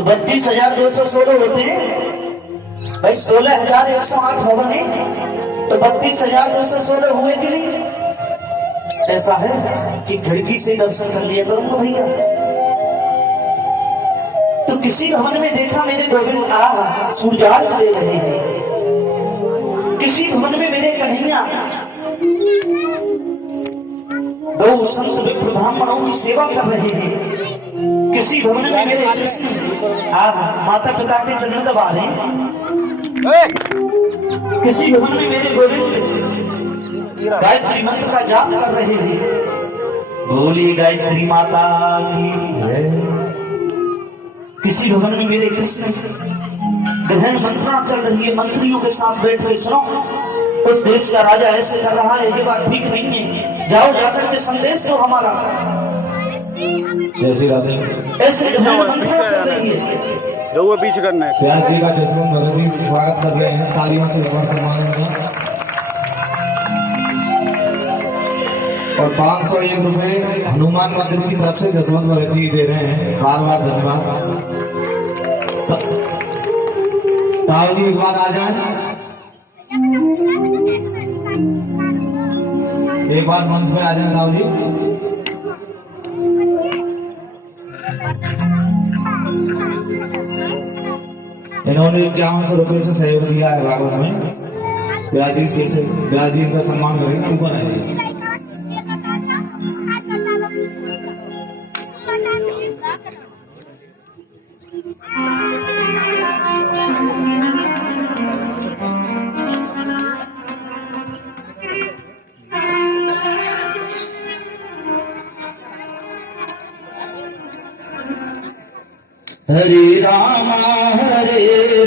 तो 32,216 होते हैं भाई। 16,108 भवन है तो 32,216 हुए कि नहीं? ऐसा है कि खिड़की से दर्शन कर लिया करूंगा भैया। तो किसी भवन में देखा मेरे गोविंद सूर्यार्घ दे रहे हैं, किसी भवन में मेरे कन्हैया दो संत विप्र ब्राह्मणों की सेवा कर रहे हैं, किसी भवन में मेरे कृष्ण माता पिता के चरण दबा रहे हैं, किसी भवन में मेरे गोविंद गायत्री मंत्र का जाप कर रहे हैं। बोली गायत्री माता की जय। किसी भवन में मेरे कृष्ण ग्रहण मंत्रणा चल रही है, मंत्रियों के साथ बैठ कर सुनो उस देश का राजा ऐसे कर रहा है, ये बात ठीक नहीं है, जाओ जाकर के संदेश दो हमारा। जैसे राधे ऐसे ग्रहण मंत्रणा चल रही है। जो वो बीच करना है प्यार जी का जसवंत भगत जी स्वागत कर रहे हैं, तालियों से सम्मान उनका। और 501 रुपए हनुमान मंदिर की तरफ से जसवंत भगत जी दे रहे हैं, बार बार धन्यवाद। ताऊ जी एक बार आ जाए, एक बार मंच पे आ जाए ताऊ जी। इन्होंने 5100 रुपये से सहयोग दिया है भागवत में। ब्याज जी का सम्मान करेंगे, ऊपर आएंगे। हरे राम राम राम हरे हरे,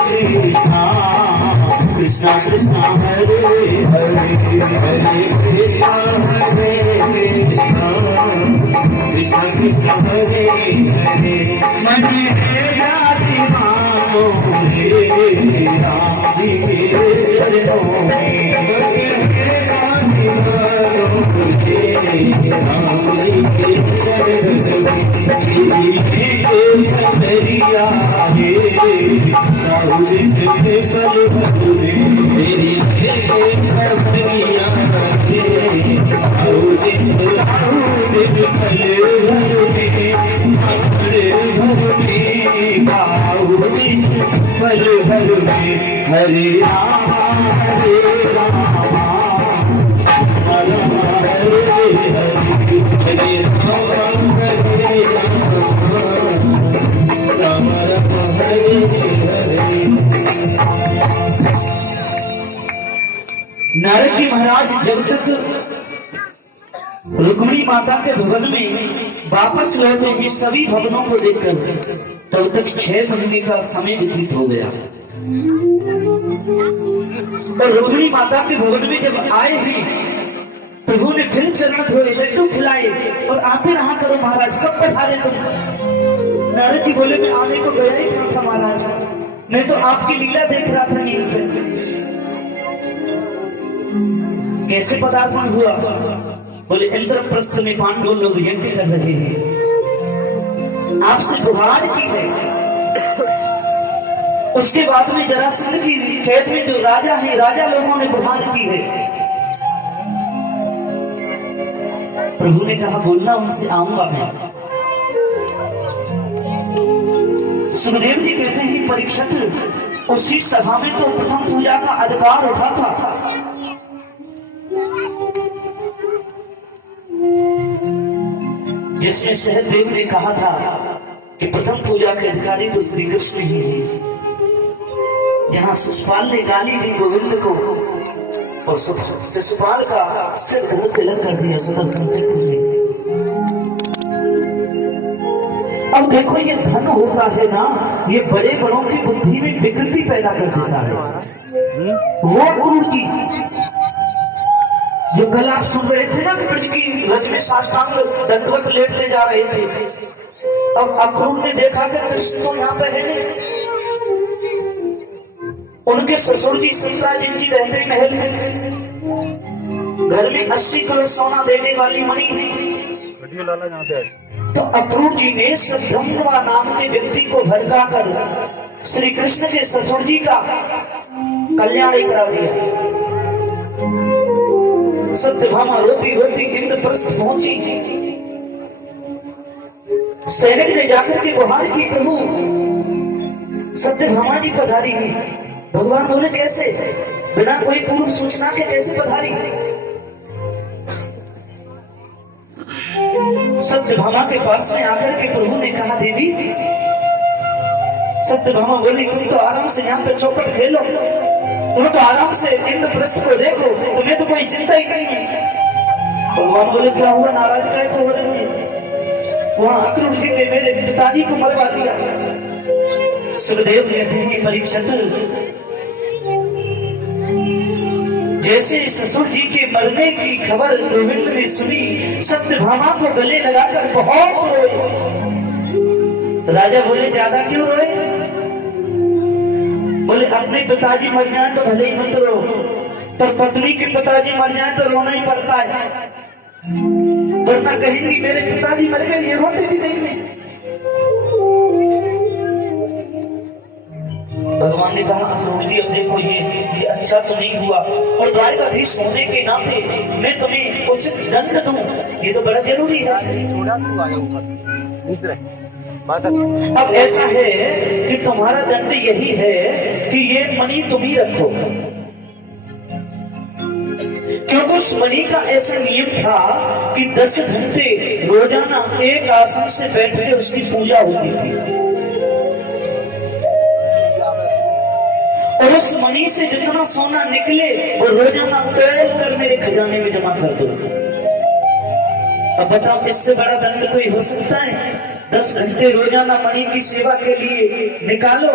हरे राम कृष्णा कृष्णा हरे हरे, हरे कृष्णा कृष्णा हरे हरे। मन राधे मानो हे राम जी मेरे होए, राधे मानो हे राम जी मेरिया हे राहुल तेरे कल भरे, मेरी खबरिया हे राहुल भर भर हरे राम हरे राम हरे राम हरे हरे। नारद जी महाराज जब तक रुक्मिणी माता के भवन में वापस लौटे हैं, सभी भवनों को देखकर, तब तक 6 महीने का समय व्यतीत हो गया। और रुक्मिणी माता के भवन में जब आए हैं, प्रभु ने फिर चरण धोए, लड्डू खिलाए और आते रहा करो महाराज, कब पधारे तुम? नारद जी बोले मैं आने को गया ही नहीं था महाराज, मैं तो आपकी लीला देख रहा था। ये कैसे पदार्पण हुआ? बोले इंद्रप्रस्थ में पांडव लोग यज्ञ कर रहे हैं, आपसे गुहार की है। उसके बाद में जरासंध की कैद में जो राजा है, राजा लोगों ने गुहार की है। प्रभु ने कहा बोलना, उनसे आऊंगा मैं। सुखदेव जी कहते हैं परीक्षित, उसी सभा में तो प्रथम पूजा का अधिकार उठा था। जिसमें सहदेव ने कहा था कि प्रथम पूजा के अधिकारी तो श्री कृष्ण ही हैं। जहां शिशुपाल ने गाली दी गोविंद को और शिशुपाल का सिर धड़ से लग कर दिया सुदर्शन चक्र में। अब देखो ये धन होता है ना, ये बड़े बड़ों की बुद्धि में विकृति पैदा कर देता है। वो क्रूर की जो कल आप सुन रहे थे ना, ब्रज की रज में साष्टांग दंडवत लेटते जा रहे थे, अब अक्रूर ने देखा कि कृष्ण तो यहाँ पे है नहीं। उनके ससुर जी सत्राजित जी रहते महल में, घर में 80 करोड़ सोना देने वाली मणि है। तो अक्रूर जी ने सद्धम्भवा नाम के व्यक्ति को भड़काकर श्री कृष्ण के ससुर जी का कल्याण ही करा दिया। सत्यभामा रोती रोती इंद्रप्रस्थ पहुंची, सैनिक ने जाकर के गुहार की, प्रभु सत्यभामा जी पधारी है। भगवान बोले कैसे? बिना कोई पूर्व सूचना के कैसे पधारी? सत्यभामा के पास में आकर के प्रभु ने कहा, देवी। सत्यभामा बोली, तुम तो आराम से यहाँ पे चौपट खेलो, तुम तो आराम से इंद्रप्रस्थ को देखो, तुम्हें तो कोई चिंता ही नहीं है। भगवान बोले, क्या हुआ, नाराज काहे को हो रही है? वहां अक्रूर जी ने मेरे पिताजी को मरवा दिया। सुखदेव कहते हैं, परीक्षित जैसे ससुर जी के मरने की खबर गोविंद ने सुनी, सत्यभामा को गले लगाकर बहुत रोए। राजा बोले, ज्यादा क्यों रोए? बोले, अपने पिताजी मर जाए तो भले ही मत रो, पर पत्नी के पिताजी मर जाए तो रोना ही पड़ता है, वरना कहेंगी मेरे पिताजी मर गए, ये रोते भी नहीं है। भगवान ने कहा, अक्रूर जी अब देखो, ये अच्छा तो नहीं हुआ, और द्वारकाधीश होने के नाते मैं तुम्हें उचित दंड दूं, ये तो बड़ा जरूरी है। अब ऐसा है कि तुम्हारा दंड यही है कि ये मणि तुम ही रखो, क्योंकि उस मणि का ऐसा नियम था कि 10 घंटे रोजाना एक आसन से बैठ के उसकी पूजा होती थी, और उस मणि से जितना सोना निकले वो रोजाना तोल कर मेरे खजाने में जमा कर दो। अब बताओ, इससे बड़ा दंड कोई हो सकता है? 10 घंटे रोजाना मणि की सेवा के लिए निकालो,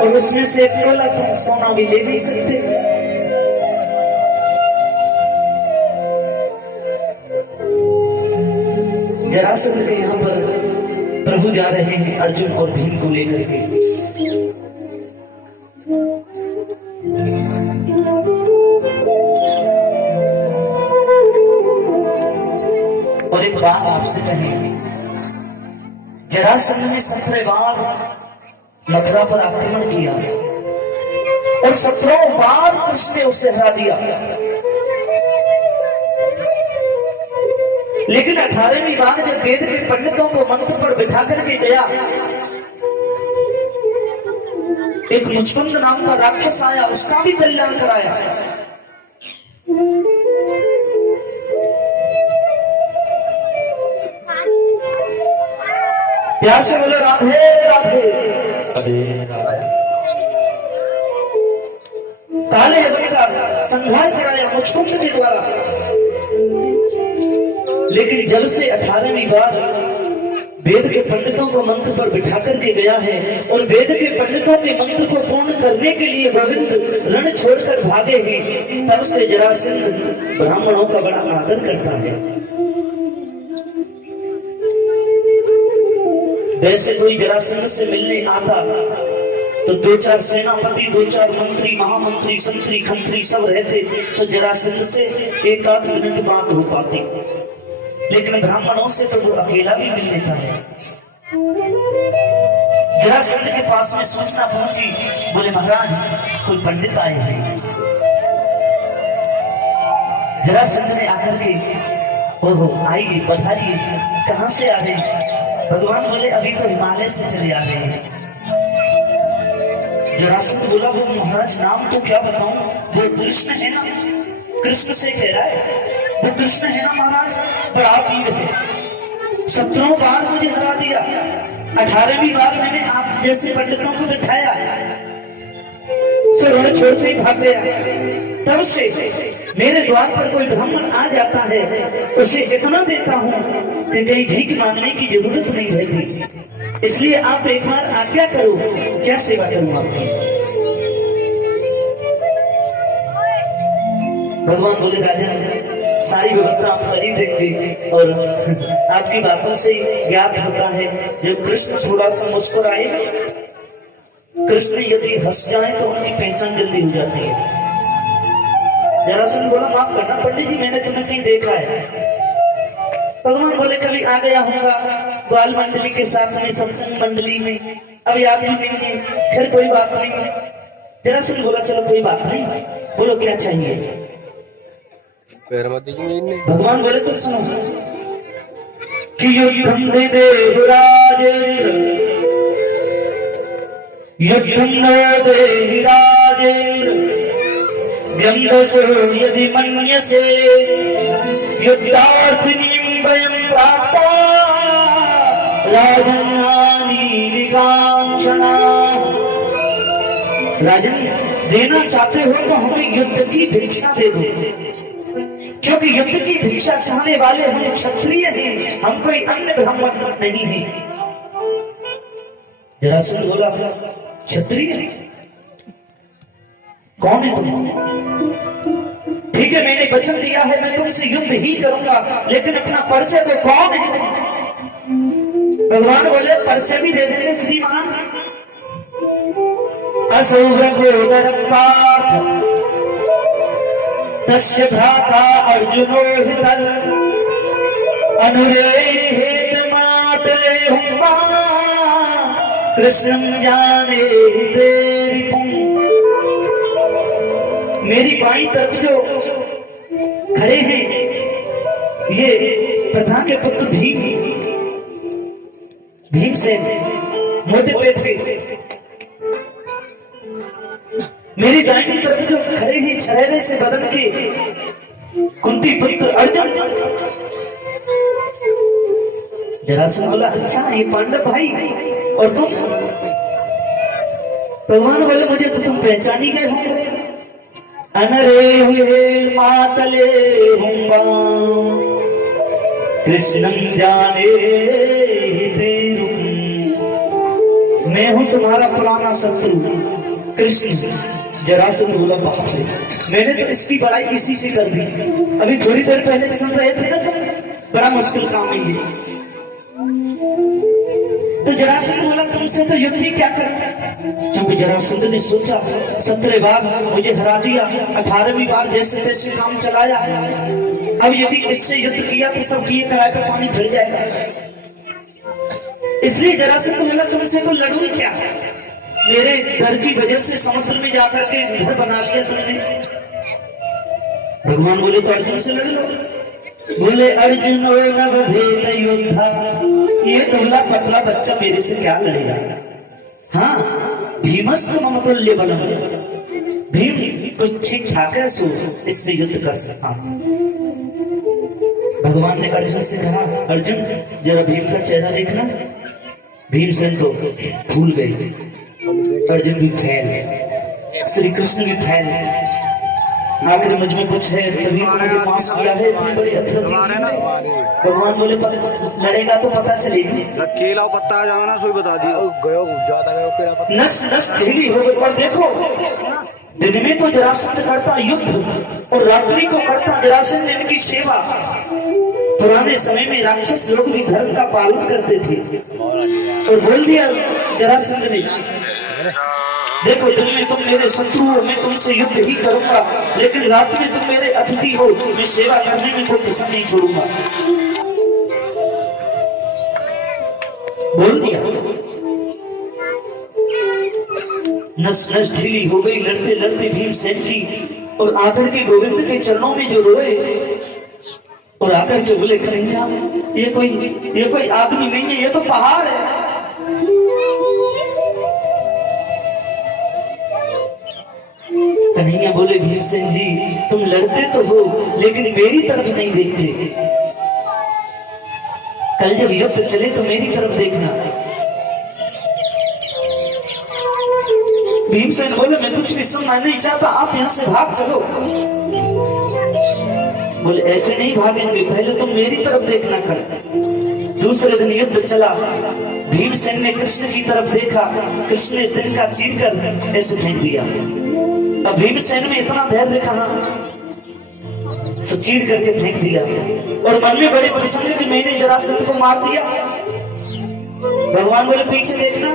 और उसमें से एक तोला तुम सोना भी ले नहीं सकते। जरासंध के यहाँ पर प्रभु जा रहे हैं अर्जुन और भीम को लेकर के। और एक बात आपसे कहेंगे, जरासंध ने 17 बार मथुरा पर आक्रमण किया और 17 बार कृष्ण ने उसे हरा दिया, लेकिन 18वीं बार जब वेद के पंडितों को मंत्र पर बिठा करके गया, एक मुचकुंद नाम का राक्षस आया, उसका भी कल्याण कराया। प्यार से बोले, राधे राधे। काले हवन का संहार कराया मुचकुंद के द्वारा, लेकिन जब से 18वीं बार वेद के पंडितों को मंत्र पर बिठा करके गया है, और वेद के पंडितों के मंत्र को पूर्ण करने के लिए गोविंद रण छोड़कर भागे हैं, तब से जरासंध ब्राह्मणों का बड़ा आदर करता है। वैसे कोई जरासंध से मिलने आता तो 2-4 सेनापति, 2-4 मंत्री, महामंत्री, संतरी, खंत्री सब रहते, तो जरासंध से 1-8 मिनट बात हो पाती, लेकिन ब्राह्मणों से तो वो अकेला भी मिल लेता है। जरासंध के पास में सूचना पहुंची, बोले महाराज कोई पंडित आए हैं। जरासंध ने आकर के, ओहो आइए पधारिए, कहां से आ रहे? भगवान बोले, अभी तो हिमालय से चले आ रहे हैं। जरासंध बोला, वो महाराज नाम तो क्या बताऊं, वो कृष्ण है ना? कृष्ण से कह रहा है, वो कृष्ण है ना महाराज, बड़ा वीर है, 17 बार मुझे हरा दिया, 18वीं बार मैंने आप जैसे पंडितों को बिठाया, रण छोड़ के भाग गया। तब से मेरे द्वार पर कोई ब्राह्मण आ जाता है, उसे इतना देता हूँ कि कहीं भीख मांगने की जरूरत नहीं रहती। इसलिए आप एक बार आज्ञा करो, क्या सेवा करूं आपकी? भगवान बोले राजन सारी व्यवस्था आप कर ही देंगे और आपकी बातों से ज्ञात होता है जब कृष्ण थोड़ा सा मुस्कुराए कृष्ण यदि हंस जाए तो उनकी पहचान जल्दी हो जाती है। जरासंध बोला माफ करना पंडित जी मैंने तुम्हें कहीं देखा है। भगवान बोले कभी आ गया होगा ग्वाल मंडली के साथ में सत्संग मंडली में, अब याद भी नहीं है, फिर कोई बात नहीं। जरासंध बोला चलो कोई बात नहीं, बोलो क्या चाहिए। भगवान बोले तो सुनो कि युद्धम दे देवराजेंद्र युद्धम न देहि राजेंद्र द्यंदसो यदि मन्यसे युद्धार्थिनीं वयं प्राप्ता राजन्नानि निकांक्षणा। राजन देना चाहते हो तो हमें युद्ध की भिक्षा दे दो, क्योंकि युद्ध की भिक्षा चाहने वाले हम क्षत्रिय हैं, हम कोई अन्य ब्राह्मण नहीं है। जरासंध बोला क्षत्रिय कौन है तुम? ठीक है मैंने वचन दिया है मैं तुमसे युद्ध ही करूंगा, लेकिन अपना परिचय तो कौन है तुम? भगवान बोले परिचय भी दे देंगे श्रीमान। असौ रघुवर पार्थ तस्य भ्राता अर्जुनो हितल अनुरेहेत मातले हुमा कृष्णं जाने तेरी पुं। मेरी बाईं तरफ जो खड़े हैं ये प्रधा के पुत्र भीमसेन मोटे पेट के। मेरी दाहिनी तरफ जो खड़े हैं छरेरे से बदन के कुंती पुत्र अर्जुन। जरासंध बोला अच्छा ये पांडव भाई और तुम? भगवान बोले मुझे तो तुम पहचान ही गए होंगे। अनरे हुए मातले हुंबा कृष्णं जाने मैं हूं तुम्हारा पुराना शत्रु कृष्ण। जरासंध बोला बाप रे मैंने तो इसकी बड़ाई इसी से कर दी, अभी थोड़ी देर पहले सुन रहे थे ना तुम, बड़ा मुश्किल काम है ये। तो जरासंध बोला तुमसे तो युद्ध ही क्या करूं, क्योंकि जरासंध ने सोचा 17 बार मुझे हरा दिया, 18वीं बार जैसे तैसे काम चलाया, अब यदि इससे युद्ध किया तो सब किए कराए पे पानी फिर जाएगा। इसलिए जरासंध बोला तुमसे तो लड़ूं क्या, मेरे घर की वजह से समुद्र में जाकर के घर बना लिया तुमने। भगवान बोले तो अर्जुन से लड़ लो। बोले अर्जुन नवभेद योद्धा, ये दुबला पतला बच्चा मेरे से क्या लड़ेगा। हाँ भीमस्तु मम तुल्य बलम, भीम कुछ ठीक ठाक है सो इससे युद्ध कर सकता हूं। भगवान ने अर्जुन से कहा अर्जुन जरा भीम का चेहरा देखना। भीमसेन तो भूल गए, अर्जुन भी फैल, श्री कृष्ण भी फैल, आखिर मुझ में कुछ है तभी तो मुझे माफ किया है, इतनी बड़ी अथरथी। भगवान बोले पर लड़ेगा तो पता चलेगा। केला पत्ता जाना सोई बता दिया नस नस ढीली हो गई। और देखो दिन में तो जरासंध करता युद्ध और रात्रि को करता जरासंध इनकी सेवा। पुराने समय में राक्षस लोग भी धर्म का पालन करते थे और बोल दिया जरासंध ने देखो दिन में तुम मेरे शत्रु हो, मैं तुमसे युद्ध ही करूंगा, लेकिन रात में तुम मेरे अतिथि हो, मैं सेवा करने में कोई कसर नहीं छोड़ूंगा। बोल दिया। नस नस ढीली हो गई लड़ते लड़ते भीमसेन की, और आकर के गोविंद के चरणों में जो रोए और आकर के बोले कन्हैया ये कोई आदमी नहीं है, ये तो पहाड़ है। कन्हैया बोले भीमसेन जी तुम लड़ते तो हो लेकिन मेरी तरफ नहीं देखते, कल जब युद्ध चले तो मेरी तरफ देखना। भीमसेन बोले मैं कुछ भी सुनना नहीं चाहता, आप यहाँ से भाग चलो। बोले ऐसे नहीं भागेंगे, पहले तुम मेरी तरफ देखना कर। दूसरे दिन युद्ध चला, भीमसेन ने कृष्ण की तरफ देखा, कृष्ण ने दिन का चीर कर ऐसे फेंक दिया। अब भीमसेन में इतना धैर्य कहां, सो चीर करके फेंक दिया और मन में बड़े प्रसन्न कि मैंने जरासंध को मार दिया। भगवान बोले पीछे देखना,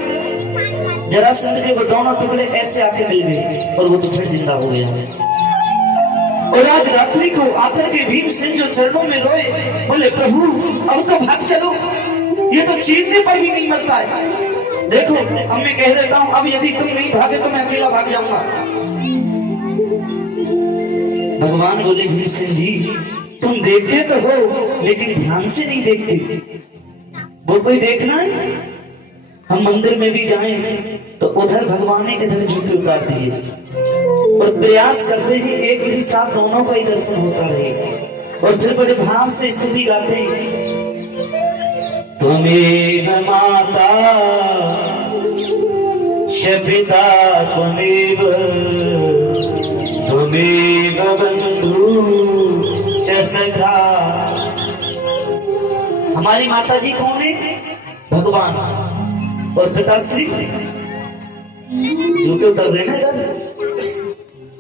जरासंध के वो दोनों टुकड़े ऐसे आके मिल गए और वो तो फिर जिंदा हो गया। और आज रात्रि को आकर के भीमसेन जो चरणों में रोए, बोले प्रभु अब तो भाग चलो, ये तो चीरने पर भी नहीं मरता है। देखो अब मैं कह देता हूं, अब यदि तुम नहीं भागे तो मैं अकेला भाग जाऊंगा। भगवान बोले भीमसेन जी तुम देखते तो हो लेकिन ध्यान से नहीं देखते। वो कोई देखना है, हम मंदिर में भी जाएं तो उधर भगवान इधर जूते उतार दिए और प्रयास करते ही एक ही साथ दोनों का ही दर्शन होता रहे। और फिर बड़े भाव से स्तुति गाते हैं, त्वमेव माता शपिता त्वमेव त्वमेव बंधु च सखा। हमारी माता जी कौन है? भगवान। और पिताश्री जूते उतर रहे ना इधर,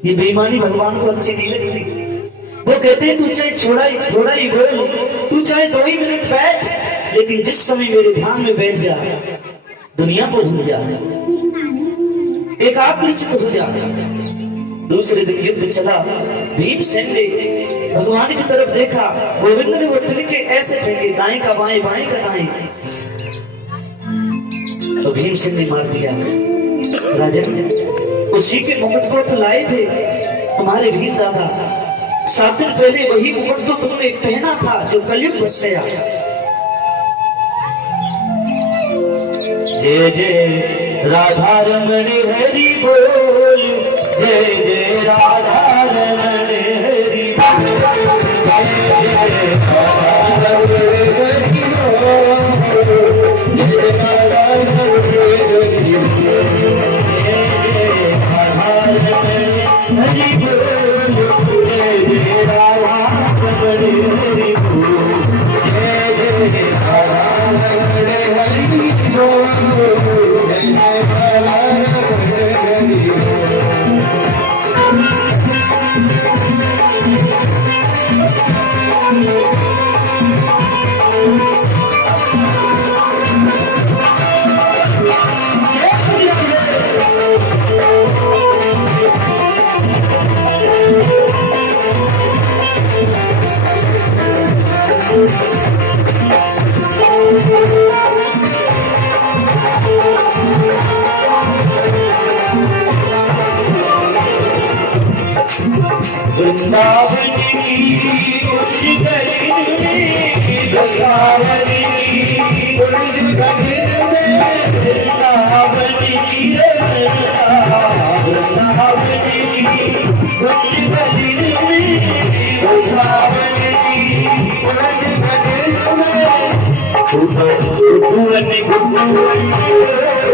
ये बेईमानी भगवान को अच्छी नहीं लगती। वो कहते हैं तू चाहे थोड़ा ही बोल, तू चाहे 2 ही मिनट बैठ, लेकिन जिस समय मेरे ध्यान में बैठ जा दुनिया को भूल जा, एकाग्रचित्त हो जा। दूसरे दिन युद्ध चला, भीमसेन ने भगवान की तरफ देखा, गोविंद ने वो तिनके ऐसे फेंके, दाएं का बाएं बाएं का दाएं, तो भीमसेन ने मार दिया। राजन उसी के मुकुट को तो लाए थे तुम्हारे भीम दादा, 7 दिन पहले वही मुकुट तो तुमने पहना था जो कलयुग बस गया। जय जय राधा रमण हरि बोल, जय जय राधा रमण हरि बोल, जय जय राधा रमण हरि बोल, जय राधा रमण हरि बोल, हरि बोल, जय जय राधा रमण हरि बोल, जय जय राधा रमण हरि बोल, जय जय राधा रमण हरि बोल। वृंदावन की उठ गई, वृंदावन की उठ गई, वृंदावन की वृंदावन की उठ गई, वृंदावन की उठ गई,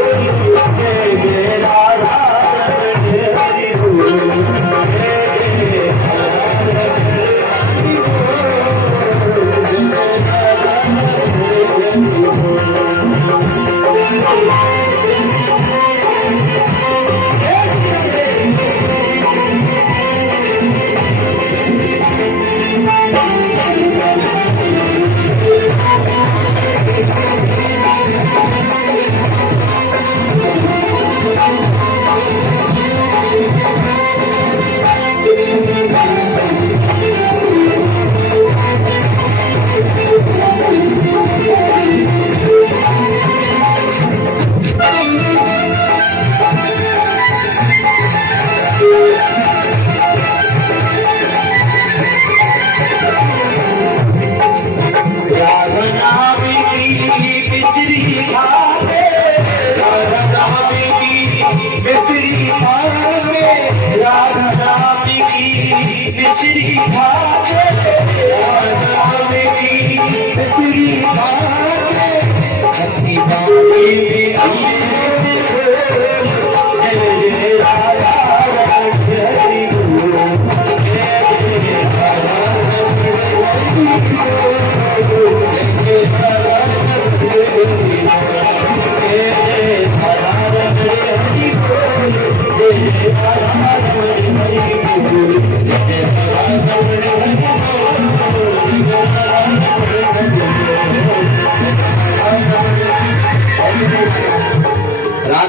जय जय राधा रमण हरि बोल।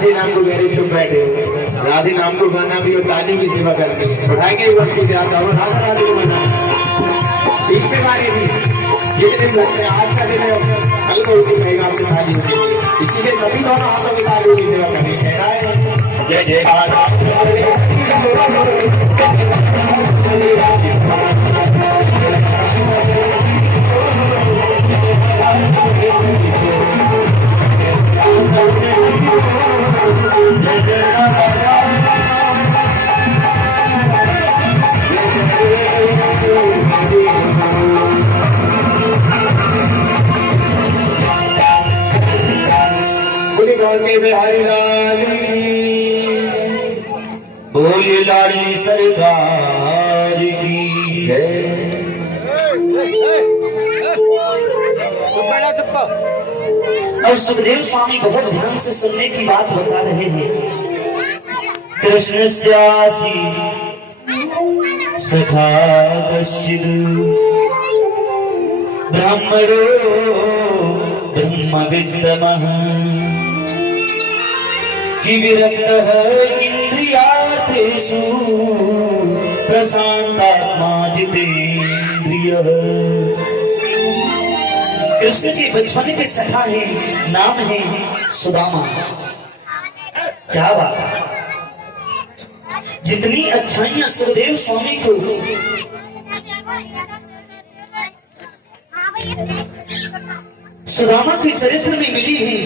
राधे नाम को मेरे चुप बैठे हो, राधे नाम को गाना भी और ताली की सेवा करनी है। उठाएंगे एक बार सीधे आता हूँ, राधा राधे को गाना पीछे मारी थी। ये दिन लगते हैं आज का दिन है, कल को उठी रहेगा आपसे ताली होगी, इसीलिए सभी दोनों हाथों में ताली की सेवा करनी कह रहा है। जय जय बिहारी लाल बोलिए लाड़ी सरकार की जय। और सुखदेव स्वामी बहुत ध्यान से सुनने की बात बता रहे हैं। कृष्ण स्यासी सखा कश्चिद ब्रह्मरो ब्रह्मविद्तमः कि विरक्तः इंद्रियार्थेषु प्रशांतात्मा जितेन्द्रियः। कृष्ण के बचपन के सखा है, नाम है सुदामा। क्या बात है, जितनी अच्छाइयां सुखदेव स्वामी को सुदामा के चरित्र में मिली है,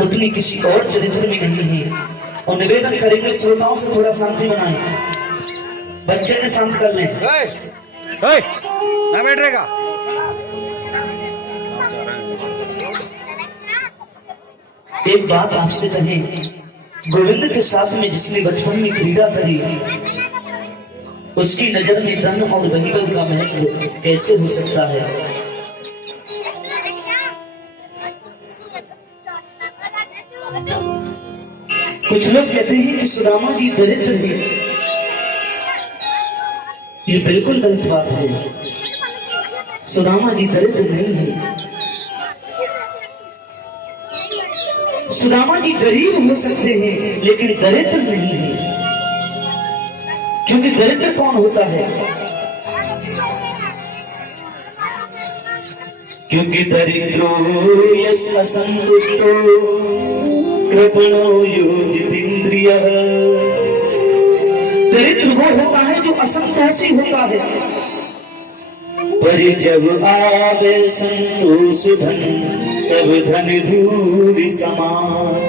उतनी किसी और चरित्र में नहीं है। और निवेदन करेंगे श्रोताओं से थोड़ा शांति बनाएं, बच्चे ने शांत कर लें। ना बैठ रहेगा। एक बात आपसे कहें, गोविंद के साथ में जिसने बचपन में क्रीड़ा करी, उसकी नजर में धन और वहीवल का महत्व कैसे हो सकता है? कुछ लोग कहते हैं कि सुदामा जी दरिद्र है, ये बिल्कुल गलत बात है। सुदामा जी दरिद्र नहीं है, सुदामा जी गरीब हो सकते हैं लेकिन दरिद्र नहीं है। क्योंकि दरिद्र कौन होता है? क्योंकि दरिद्रो यस्य असंतुष्टो कृपणो योजितेन्द्रियः। दरिद्र वो होता है जो असंतोषी होता है, पर जब आवे संतोष धन सब धन धूलि समान।